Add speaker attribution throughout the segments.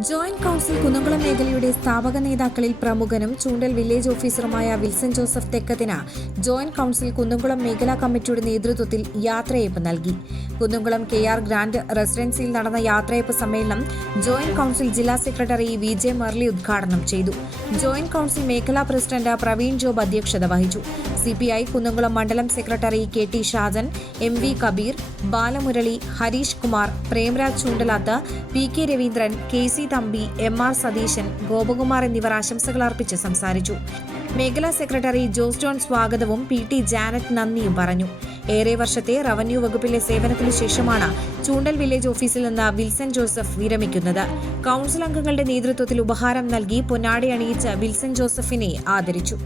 Speaker 1: Joint council Kunnamkulam മേഖലയുടെ സ്ഥാപക നേതാക്കളിൽ പ്രമുഖനും ചൂണ്ടൽ വില്ലേജ് ഓഫീസറുമായ വിൽസൺ ജോസഫ് തെക്കത്തിന് ജോയിന്റ് കൌൺസിൽ കുന്നംകുളം മേഖലാ കമ്മിറ്റിയുടെ നേതൃത്വത്തിൽ യാത്രയയപ്പ് നൽകി. കുന്നംകുളം കെ ആർ ഗ്രാൻഡ് റെസിഡൻസിയിൽ നടന്ന യാത്രയപ്പ് സമ്മേളനം ജോയിന്റ് കൌൺസിൽ ജില്ലാ സെക്രട്ടറി വി ജെ ഉദ്ഘാടനം ചെയ്തു. ജോയിന്റ് കൌൺസിൽ മേഖലാ പ്രസിഡന്റ് പ്രവീൺ ജോബ് അധ്യക്ഷത വഹിച്ചു. സിപിഐ കുന്നംകുളം മണ്ഡലം secretary K T Shajan M V Kabeer Balamurali Harish Kumar Premraj Choondalath P K Raveendran K C Thampi M R Satheesan Gopakumar എന്നിവർ ആശംസകൾ അർപ്പിച്ച് സംസാരിച്ചു. മേഖലാ സെക്രട്ടറി ജോസ് ജോൺ സ്വാഗതവും പി ടി ജാനറ്റ് നന്ദിയും പറഞ്ഞു. ഏറെ വർഷത്തെ റവന്യൂ വകുപ്പിലെ സേവനത്തിനു ശേഷമാണ് ചൂണ്ടൽ വില്ലേജ് ഓഫീസിൽ നിന്ന് വിൽസൺ ജോസഫ് വിരമിക്കുന്നത്. കൌൺസിൽ അംഗങ്ങളുടെ നേതൃത്വത്തിൽ ഉപഹാരം നൽകി പൊന്നാടി അണിയിച്ച് വിൽസൺ ജോസഫിനെ ആദരിച്ചു.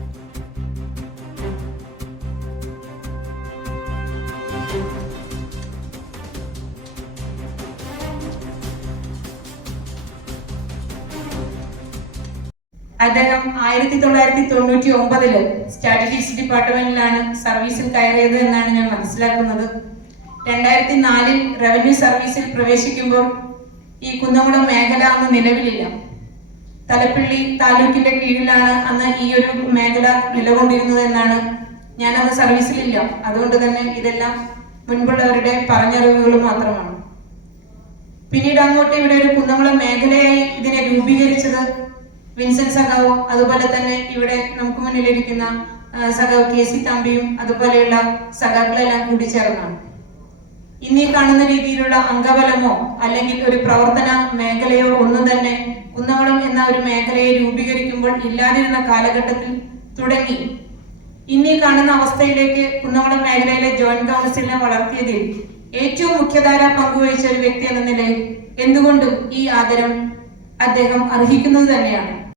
Speaker 2: അദ്ദേഹം ആയിരത്തി തൊള്ളായിരത്തി തൊണ്ണൂറ്റി ഒമ്പതിൽ സ്റ്റാറ്റിസ്റ്റിക്സ് ഡിപ്പാർട്ട്മെന്റിലാണ് സർവീസിൽ കയറിയത് എന്നാണ് ഞാൻ മനസ്സിലാക്കുന്നത്. രണ്ടായിരത്തി നാലിൽ റവന്യൂ സർവീസിൽ പ്രവേശിക്കുമ്പോൾ ഈ കുന്നംകുളം മേഖല അന്ന് നിലവിലില്ല. തലപ്പിള്ളി താലൂക്കിന്റെ കീഴിലാണ് അന്ന് ഈ ഒരു മേഖല നിലകൊണ്ടിരുന്നത് എന്നാണ് ഞാൻ അന്ന് സർവീസിലില്ല. അതുകൊണ്ട് തന്നെ ഇതെല്ലാം മുൻപുള്ളവരുടെ പറഞ്ഞറിവുകൾ മാത്രമാണ്. പിന്നീട് അങ്ങോട്ട് ഇവിടെ ഒരു കുന്നംകുളം മേഖലയായി ഇതിനെ രൂപീകരിച്ചത് വിൻസെന്റ് സഖാവും അതുപോലെ തന്നെ ഇവിടെ നമുക്ക് മുന്നിലിരിക്കുന്ന സഖാവ് കെ സി തമ്പിയും അതുപോലെയുള്ള സഖാക്കളെല്ലാം കൂടി ചേർന്നാണ്. ഇന്നീ കാണുന്ന രീതിയിലുള്ള അംഗബലമോ അല്ലെങ്കിൽ ഒരു പ്രവർത്തന മേഖലയോ ഒന്നും തന്നെ കുന്നവളം എന്ന ഒരു മേഖലയെ രൂപീകരിക്കുമ്പോൾ ഇല്ലാതിരുന്ന കാലഘട്ടത്തിൽ തുടങ്ങി. ഇന്നീ കാണുന്ന അവസ്ഥയിലേക്ക് കുന്നവളം മേഖലയിലെ ജോയിന്റ് കൗൺസിലിനെ വളർത്തിയതിൽ ഏറ്റവും മുഖ്യധാര പങ്കുവഹിച്ച ഒരു വ്യക്തി എന്ന നിലയിൽ എന്തുകൊണ്ടും ഈ ആദരം അദ്ദേഹം അർഹിക്കുന്നത് തന്നെയാണ്.